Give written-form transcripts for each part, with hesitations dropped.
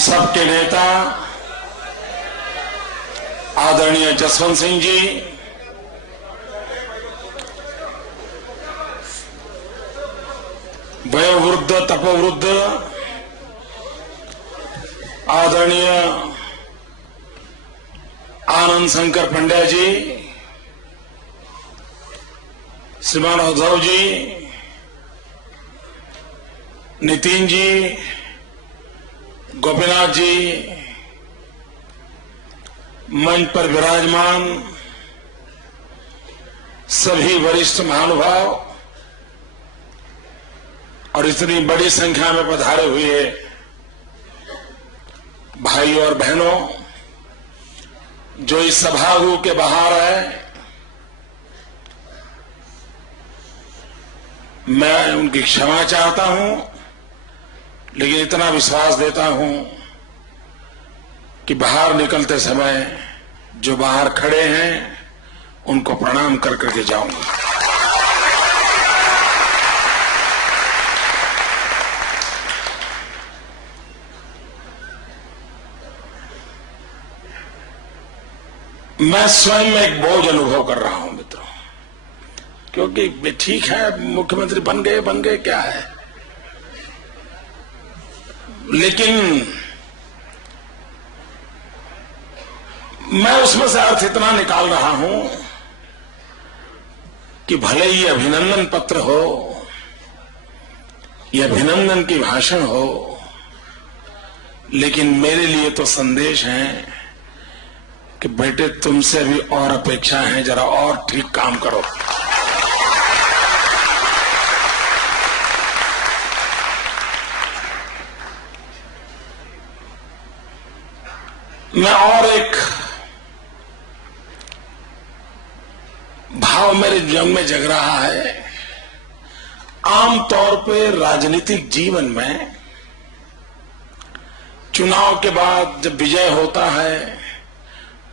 सबके नेता आदरणीय जसवंत सिंह जी, वयोवृद्ध तपोवृद्ध आदरणीय आनंद शंकर पंड्या जी, श्रीमान उद्धव जी, नितिन जी, गोपीनाथ जी, मंच पर विराजमान सभी वरिष्ठ महानुभाव और इतनी बड़ी संख्या में पधारे हुए भाई और बहनों जो इस सभागृह के बाहर है, मैं उनकी क्षमा चाहता हूं, लेकिन इतना विश्वास देता हूं कि बाहर निकलते समय जो बाहर खड़े हैं उनको प्रणाम कर करके जाऊंगा। मैं स्वयं में एक बोझ अनुभव कर रहा हूं मित्रों, क्योंकि ठीक है मुख्यमंत्री बन गए क्या है, लेकिन मैं उसमें से अर्थ इतना निकाल रहा हूं कि भले ही अभिनंदन पत्र हो या अभिनंदन की भाषण हो, लेकिन मेरे लिए तो संदेश है कि बेटे तुमसे भी और अपेक्षा है, जरा और ठीक काम करो। मैं और एक भाव मेरे मन में जग रहा है। आमतौर पे राजनीतिक जीवन में चुनाव के बाद जब विजय होता है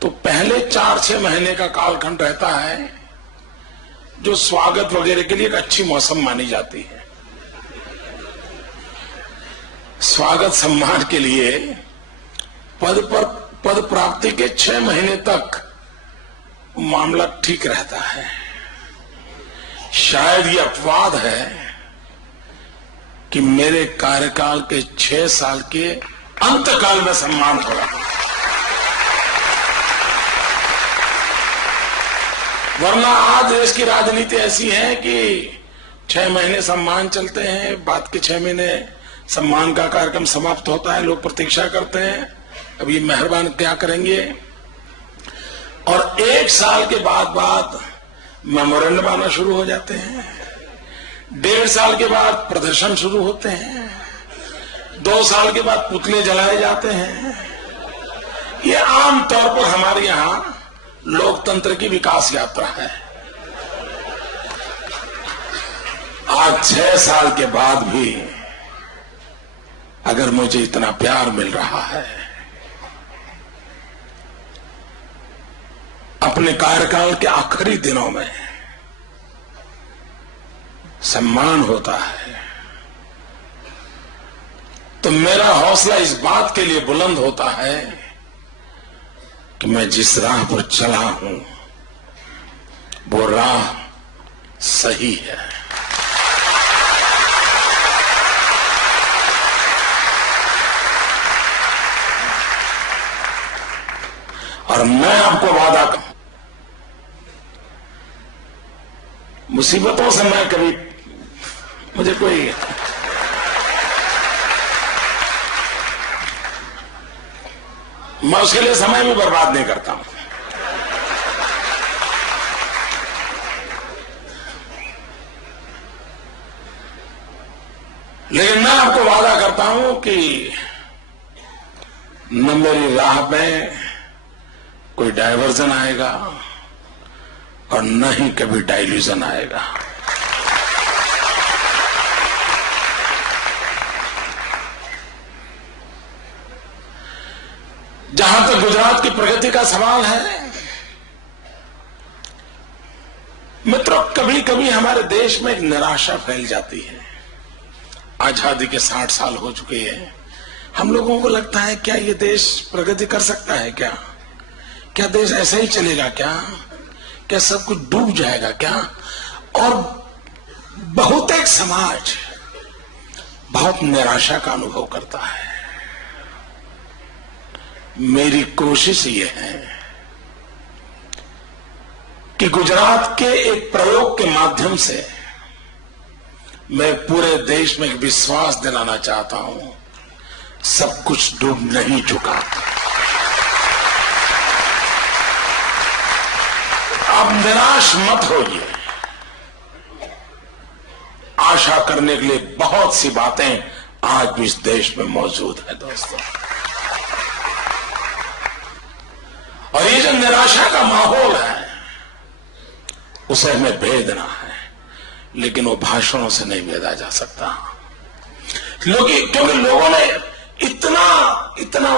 तो पहले 4-6 महीने का कालखंड रहता है जो स्वागत वगैरह के लिए एक अच्छी मौसम मानी जाती है। स्वागत सम्मान के लिए पद प्राप्ति के 6 महीने तक मामला ठीक रहता है। शायद ये अपवाद है कि मेरे कार्यकाल के 6 साल के अंतकाल में सम्मान हो रहा है, वरना आज देश की राजनीति ऐसी है कि 6 महीने सम्मान चलते हैं, बाद के 6 महीने सम्मान का कार्यक्रम समाप्त होता है, लोग प्रतीक्षा करते हैं अब ये मेहरबान क्या करेंगे, और 1 साल के बाद मेमोरेंडम आना शुरू हो जाते हैं, 1.5 साल के बाद प्रदर्शन शुरू होते हैं, 2 साल के बाद पुतले जलाए जाते हैं। ये आम तौर पर हमारे यहां लोकतंत्र की विकास यात्रा है। आज 6 साल के बाद भी अगर मुझे इतना प्यार मिल रहा है, अपने कार्यकाल के आखिरी दिनों में सम्मान होता है, तो मेरा हौसला इस बात के लिए बुलंद होता है कि मैं जिस राह पर चला हूं वो राह सही है। और मैं आपको वादा करूं, मुसीबतों से मैं कभी मुझे कोई मैं उसके लिए समय भी बर्बाद नहीं करता हूं। लेकिन मैं आपको वादा करता हूं कि न मेरी राह में कोई डायवर्जन आएगा और न ही कभी डाइल्यूजन आएगा। जहां तक गुजरात की प्रगति का सवाल है, मित्रों, कभी कभी हमारे देश में एक निराशा फैल जाती है। आजादी के 60 साल हो चुके हैं, हम लोगों को लगता है क्या ये देश प्रगति कर सकता है? क्या देश ऐसा ही चलेगा? क्या सब कुछ डूब जाएगा क्या? और बहुतेक समाज बहुत निराशा का अनुभव करता है। मेरी कोशिश ये है कि गुजरात के एक प्रयोग के माध्यम से मैं पूरे देश में एक विश्वास दिलाना चाहता हूं, सब कुछ डूब नहीं चुका। अब निराश मत होइए। आशा करने के लिए बहुत सी बातें आज भी इस देश में मौजूद है दोस्तों। और ये जो निराशा का माहौल है उसे हमें भेदना है, लेकिन वो भाषणों से नहीं भेदा जा सकता। क्योंकि लोगों ने इतना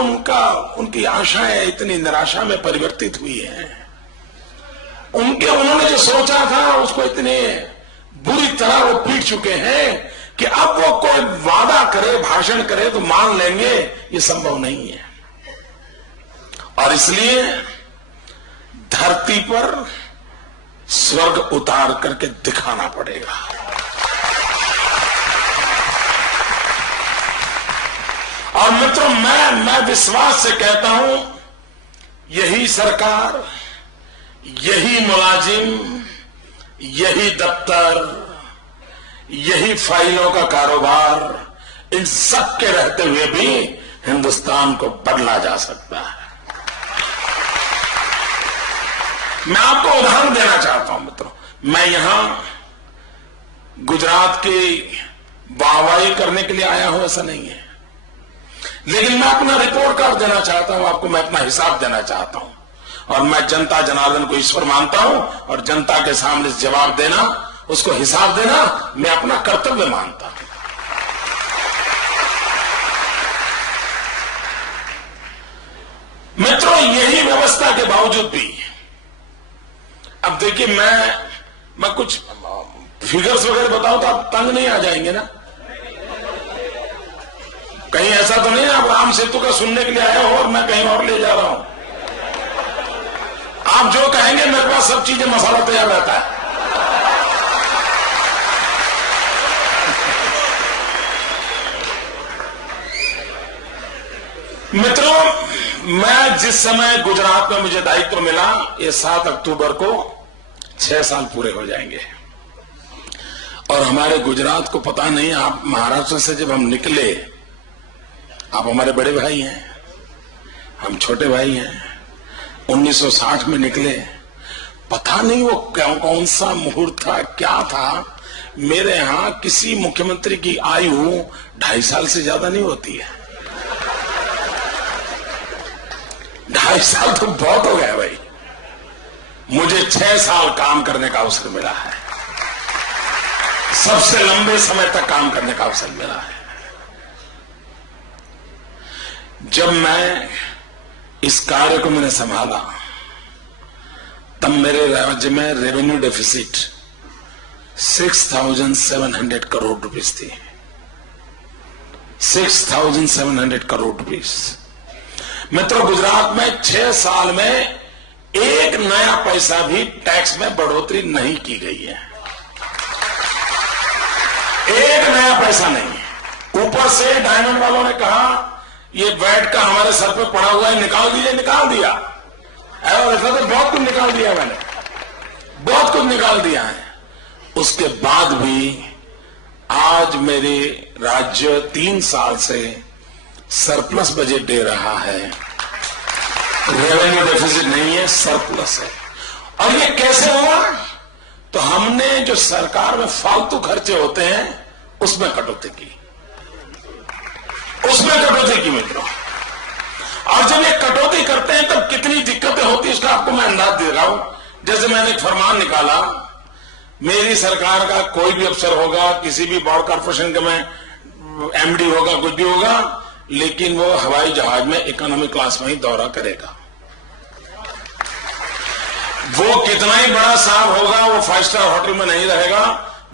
उनकी आशाएं इतनी निराशा में परिवर्तित हुई हैं। उन्होंने जो सोचा था उसको इतने बुरी तरह वो पीट चुके हैं कि अब वो कोई वादा करे, भाषण करे तो मान लेंगे, ये संभव नहीं है। और इसलिए धरती पर स्वर्ग उतार करके दिखाना पड़ेगा। और मित्रों, मैं विश्वास से कहता हूं, यही सरकार, यही मुलाजिम, यही दफ्तर, यही फाइलों का कारोबार, इन सब के रहते हुए भी हिंदुस्तान को बदला जा सकता है। मैं आपको उदाहरण देना चाहता हूं मित्रों। मैं यहां गुजरात की वाहवाही करने के लिए आया हूं ऐसा नहीं है, लेकिन मैं अपना रिपोर्ट कार्ड देना चाहता हूं आपको, मैं अपना हिसाब देना चाहता हूं। और मैं जनता जनार्दन को ईश्वर मानता हूं और जनता के सामने जवाब देना, उसको हिसाब देना मैं अपना कर्तव्य मानता हूं। मित्रों, यही व्यवस्था के बावजूद भी, अब देखिए मैं कुछ फिगर्स वगैरह बताऊं तो आप तंग नहीं आ जाएंगे ना? कहीं ऐसा तो नहीं आप राम सेतु का सुनने के लिए आए हो और मैं कहीं और ले जा रहा हूं। आप जो कहेंगे मेरे पास सब चीजें मसाला तैयार रहता है। मित्रों, मैं जिस समय गुजरात में मुझे दायित्व मिला, ये 7 अक्टूबर को 6 साल पूरे हो जाएंगे। और हमारे गुजरात को पता नहीं, आप महाराष्ट्र से जब हम निकले, आप हमारे बड़े भाई हैं, हम छोटे भाई हैं, 1960 में निकले। पता नहीं वो कौन सा मुहूर्त था, क्या था। मेरे यहां किसी मुख्यमंत्री की आयु 2.5 साल से ज्यादा नहीं होती है। 2.5 साल तो बहुत हो गया भाई। मुझे 6 साल काम करने का अवसर मिला है, सबसे लंबे समय तक काम करने का अवसर मिला है। जब मैं इस कार्य को मैंने संभाला, तब मेरे राज्य में रेवेन्यू डेफिसिट 6,700 करोड़ रुपीस थी। 6,700 करोड़ रुपीस। मित्रों, गुजरात में 6 साल में एक नया पैसा भी टैक्स में बढ़ोतरी नहीं की गई है। एक नया पैसा नहीं। ऊपर से डायमंड वालों ने कहा ये वैट का हमारे सर पे पड़ा हुआ है, निकाल दीजिए, निकाल दिया। और ऐसा तो बहुत कुछ निकाल दिया, मैंने बहुत कुछ निकाल दिया है। उसके बाद भी आज मेरे राज्य 3 साल से सरप्लस बजट दे रहा है। रेवेन्यू डेफिसिट नहीं है, सरप्लस है। और ये कैसे हुआ? तो हमने जो सरकार में फालतू खर्चे होते हैं उसमें कटौती की, मित्रों। और जब ये कटौती करते हैं तब कितनी दिक्कतें होती है उसका आपको मैं अंदाज दे रहा हूं। जैसे मैंने एक फरमान निकाला, मेरी सरकार का कोई भी अफसर होगा, किसी भी बोर्ड कॉर्पोरेशन का में एमडी होगा, कुछ भी होगा, लेकिन वो हवाई जहाज में इकोनॉमी क्लास में ही दौरा करेगा। वो कितना ही बड़ा साहब होगा, वो 5 स्टार होटल में नहीं रहेगा,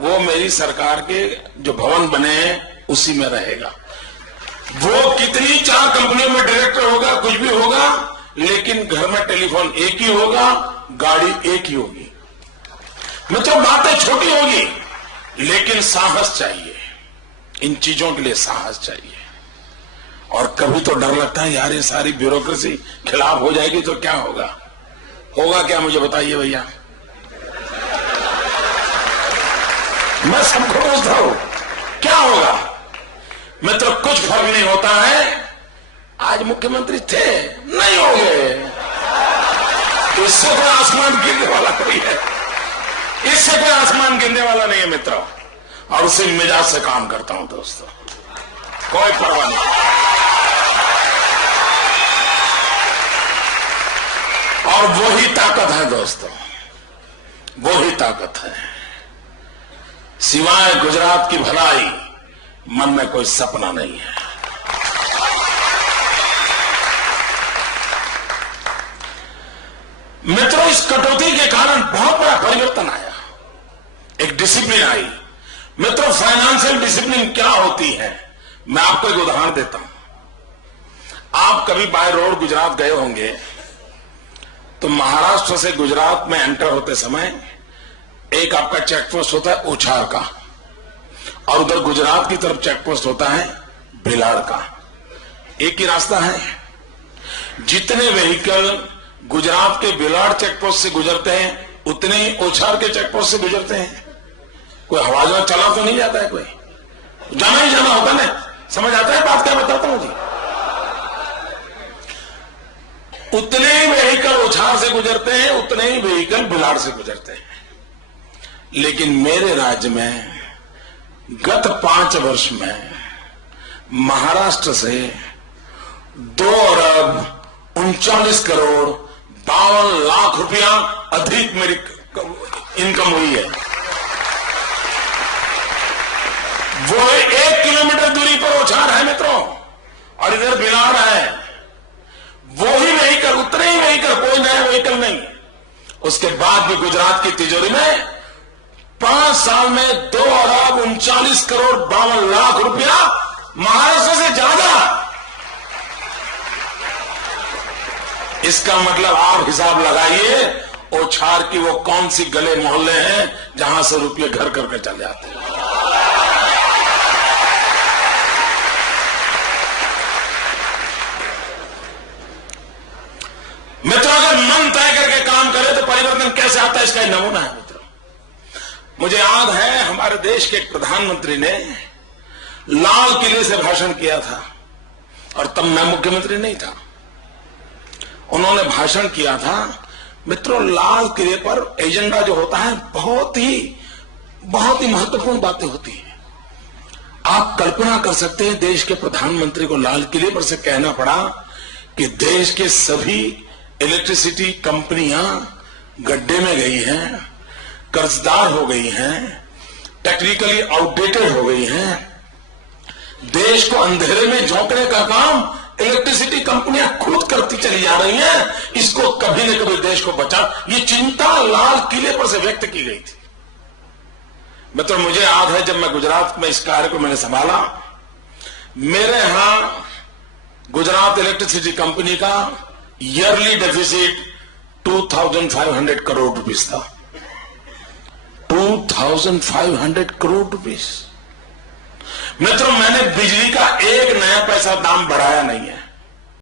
वो मेरी सरकार के जो भवन बने हैं उसी में रहेगा। वो कितनी 4 कंपनियों में डायरेक्टर होगा, कुछ भी होगा, लेकिन घर में टेलीफोन एक ही होगा, गाड़ी एक ही होगी। मतलब बातें छोटी होगी, लेकिन साहस चाहिए। इन चीजों के लिए साहस चाहिए। और कभी तो डर लगता है यार, ये सारी ब्यूरोक्रेसी खिलाफ हो जाएगी तो क्या होगा। होगा क्या, मुझे बताइए भैया। मैं सबको पूछता हूं क्या होगा। मित्र, कुछ फर्क नहीं होता है। आज मुख्यमंत्री थे, नहीं हो गए, इससे कोई आसमान गिरने वाला कोई है, इससे कोई आसमान गिरने वाला नहीं है मित्रों। और उसी मिजाज से काम करता हूं दोस्तों, कोई परवाह नहीं। और वही ताकत है दोस्तों, वही ताकत है। सिवाय गुजरात की भलाई मन में कोई सपना नहीं है। मित्रों, इस कटौती के कारण बहुत बड़ा परिवर्तन आया, एक डिसिप्लिन आई। मित्रों, फाइनेंशियल डिसिप्लिन क्या होती है, मैं आपको एक उदाहरण देता हूं। आप कभी बाय रोड गुजरात गए होंगे, तो महाराष्ट्र से गुजरात में एंटर होते समय एक आपका चेक पोस्ट होता है ओछार का, और उधर गुजरात की तरफ चेक पोस्ट होता है भिलाड़ का। एक ही रास्ता है। जितने व्हीकल गुजरात के भिलाड़ चेक पोस्ट से गुजरते हैं, उतने ही ओछार के चेक पोस्ट से गुजरते हैं। कोई हवाई जहाज चला तो नहीं जाता है, कोई जाना ही जाना होता ना। समझ आता है बात क्या बताता हूं जी। उतने ही व्हीकल ओछार से गुजरते हैं, उतने ही व्हीकल भिलाड़ से गुजरते हैं। लेकिन मेरे राज्य में गत 5 वर्ष में महाराष्ट्र से 2,39,52,52,00,000 रुपया अधिक मेरी इनकम हुई है। वो 1 किलोमीटर दूरी पर ओछार है मित्रों, और इधर भिलाड़ है। वो ही व्हीकल, उतने ही व्हीकल, कोई नया व्हीकल नहीं। उसके बाद भी गुजरात की तिजोरी में 5 साल में 2,39,52,00,000 रुपया महाराष्ट्र से ज्यादा। इसका मतलब आप हिसाब लगाइए, ओछार की वो कौन सी गले मोहल्ले हैं जहां से रुपये घर करके चल जाते हैं। मित्रों, अगर मन तय करके काम करे तो परिवर्तन कैसे आता है, इसका एक नमूना है मित्रों। मुझे याद है, हमारे देश के एक प्रधानमंत्री ने लाल किले से भाषण किया था, और तब मैं मुख्यमंत्री नहीं था। उन्होंने भाषण किया था। मित्रों, लाल किले पर एजेंडा जो होता है, बहुत ही महत्वपूर्ण बातें होती हैं। आप कल्पना कर सकते हैं, देश के प्रधानमंत्री को लाल किले पर से कहना पड़ा कि देश के सभी इलेक्ट्रिसिटी कंपनियां गड्ढे में गई हैं, कर्जदार हो गई हैं, टेक्निकली आउटडेटेड हो गई हैं। देश को अंधेरे में झोंकने का काम इलेक्ट्रिसिटी कंपनियां खुद करती चली जा रही हैं। इसको कभी न कभी देश को बचा, ये चिंता लाल किले पर से व्यक्त की गई थी। मित्रों, मुझे याद है, जब मैं गुजरात में इस कार्य को मैंने संभाला, मेरे यहां गुजरात इलेक्ट्रिसिटी कंपनी का ईयरली डेफिसिट 2,500 करोड़ रुपीस था। 2,500 करोड़ रुपीस। मित्रों, मैंने बिजली का एक नया पैसा दाम बढ़ाया नहीं है।